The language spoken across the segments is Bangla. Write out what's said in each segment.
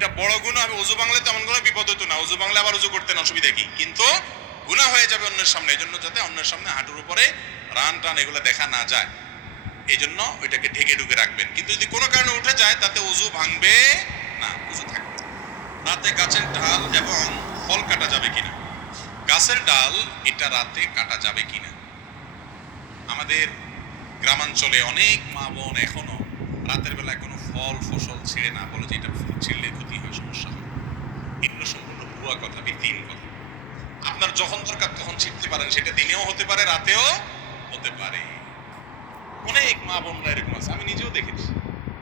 ওইটা বড় গুনাহ। আমি ওযু ভাঙলে তেমন কোনো বিপদ হতো না, ওযু ভাঙলে আবার ওযু করতেন, অসুবিধা কি? কিন্তু গুনাহ হয়ে যাবে অন্যের সামনে, এই জন্য যাতে অন্যের সামনে হাঁটুর উপরে রান টান এগুলো দেখা না যায়, এই জন্য ওইটাকে ঢেকে ঢুকে রাখবেন। কিন্তু যদি কোনো কারণে উঠে যায় তাতে ওযু ভাঙবে না, ওযু থাকবে। রাতে গাছের ডাল এবং ফল কাটা যাবে কিনা? গাছের ডাল এটা রাতে কাটা যাবে কিনা? আমাদের গ্রামাঞ্চলে অনেক মা বোন এখনো রাতের বেলায় কোনো ফল ফসল ছিঁড়ে না, বলে যে এটা ছিঁড়লে ক্ষতি হয়, সমস্যা হয়। এগুলো সম্পূর্ণ ভুয়া কথা, ভিত্তিহীন কথা। আপনার যখন দরকার তখন ছিঁড়তে পারেন, সেটা দিনেও হতে পারে, রাতেও হতে পারে। অনেক মা বোনরা এরকম আছে, আমি নিজেও দেখেছি,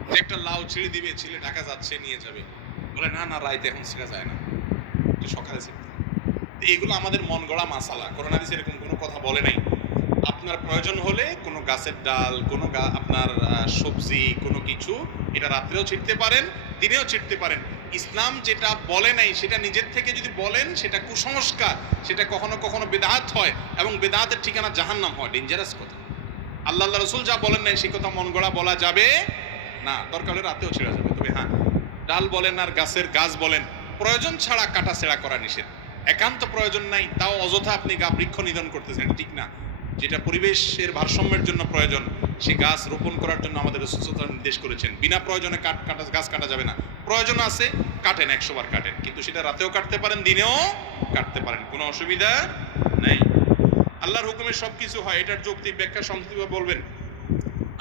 যে একটা লাউ ছিঁড়ে দিবে, ছেলে ঢাকা যাচ্ছে নিয়ে যাবে, বলে না না রাইতে এখন ছিঁড়া যায় না, একটু সকালে ছিঁড়তে। এগুলো আমাদের মন গড়া মাসালা, কোরআন হাদিসে এরকম কোনো কথা বলে নাই। আপনার প্রয়োজন হলে কোনো গাছের ডাল, কোনো আপনার সবজি, কোনো কিছু এটা রাত্রেও ছিঁড়তে পারেন, দিনেও ছিঁড়তে পারেন। ইসলাম যেটা বলে নাই সেটা নিজের থেকে যদি বলেন সেটা কুসংস্কার, সেটা কখনো কখনো বেদাত হয়, এবং বেদাতের ঠিকানা জাহান্নাম হয়, ডেঞ্জারাস কথা। আল্লাহ রাসূল যা বলেন নাই সেই কথা মন গড়া বলা যাবে না, দরকার হলে রাতেও ছেড়া যাবে। তবে হ্যাঁ, ডাল বলেন আর গাছের গাছ বলেন, প্রয়োজন ছাড়া কাটা ছেঁড়া করা নিষেধ। একান্ত প্রয়োজন নাই তাও অযথা আপনি বৃক্ষ নিধন করতেছেন, এটা ঠিক না। যেটা পরিবেশের ভারসাম্যের জন্য প্রয়োজন, সে গাছ রোপণ করার জন্য আমাদের রাসূল সাল্লাল্লাহু আলাইহি ওয়াসাল্লাম নির্দেশ করেছেন। বিনা প্রয়োজনে গাছ কাটা যাবে না। প্রয়োজন আছে কাটেন, 100 বার কাটেন, কিন্তু সেটা রাতেও কাটতে পারেন, দিনেও কাটতে পারেন, কোনো অসুবিধা নাই। আল্লাহর হুকুমে সবকিছু হয়, এটার যৌক্তিক ব্যাখ্যা সংক্ষিপ্তভাবে বলবেন।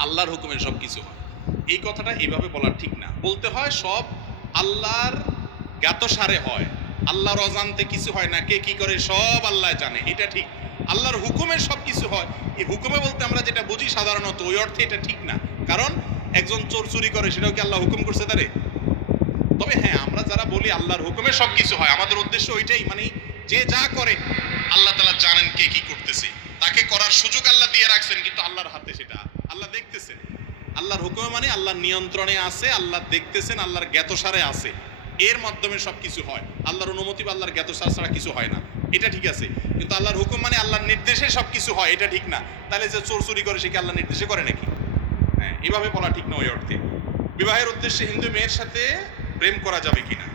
আল্লাহর হুকুমে সবকিছু হয়, এই কথাটা এইভাবে বলা ঠিক না। বলতে হয় সব আল্লাহর জ্ঞাতসারে হয়, আল্লাহর অজান্তে কিছু হয় না, কে কি করে সব আল্লাহ জানে, এটা ঠিক। আল্লাহর হুকুমে সবকিছু হয়, এই হুকুমে বলতে আমরা যেটা বুঝি সাধারণত ওই অর্থে এটা ঠিক না। কারণ একজন চোর চুরি করে, সেটাও কি আল্লাহ হুকুম করছে তারে? তবে হ্যাঁ, আমরা যারা বলি আল্লাহর হুকুমে সবকিছু হয়, আমাদের উদ্দেশ্য ওইটাই, মানে যে যা করে আল্লাহ তাআলা জানেন কে কি করতেছে, তাকে করার সুযোগ আল্লাহ দিয়ে রাখছেন, কিন্তু আল্লাহর হাতে সেটা, আল্লাহ দেখতেছেন। আল্লাহর হুকুমে মানে আল্লাহর নিয়ন্ত্রণে আছে, আল্লাহ দেখতেছেন, আল্লাহর জ্ঞাতসারে আছে, এর মাধ্যমে সবকিছু হয়। আল্লাহর অনুমতি বা আল্লাহর জ্ঞাতসার ছাড়া কিছু হয় না, এটা ঠিক আছে। কিন্তু আল্লাহর হুকুম মানে আল্লাহর নির্দেশে সবকিছু হয়, এটা ঠিক না। তাহলে যে চোর চুরি করে সে কি আল্লাহর নির্দেশে করে নাকি? হ্যাঁ, এভাবে বলা ঠিক না ওই অর্থে। বিবাহের উদ্দেশ্যে হিন্দু মেয়ের সাথে প্রেম করা যাবে কিনা?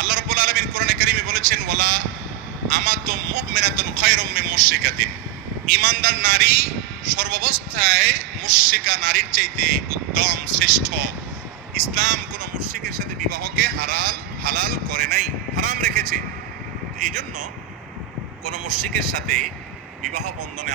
আল্লাহ রাব্বুল আলামিন কোরআনে কারীমে বলেছেন, ওয়ালা আমাতুম মুমিনাতুন খায়রুম মিন মুশরিকাতিন। ঈমানদার নারী সর্বাবস্থায় মুশরিকা নারীর চাইতে উত্তম, শ্রেষ্ঠ। ইসলাম কোন মুশরিকের সাথে বিবাহকে হালাল করে নাই, হারাম রেখেছে। এই জন্য কোন মুশরিকের সাথে বিবাহ বন্ধনে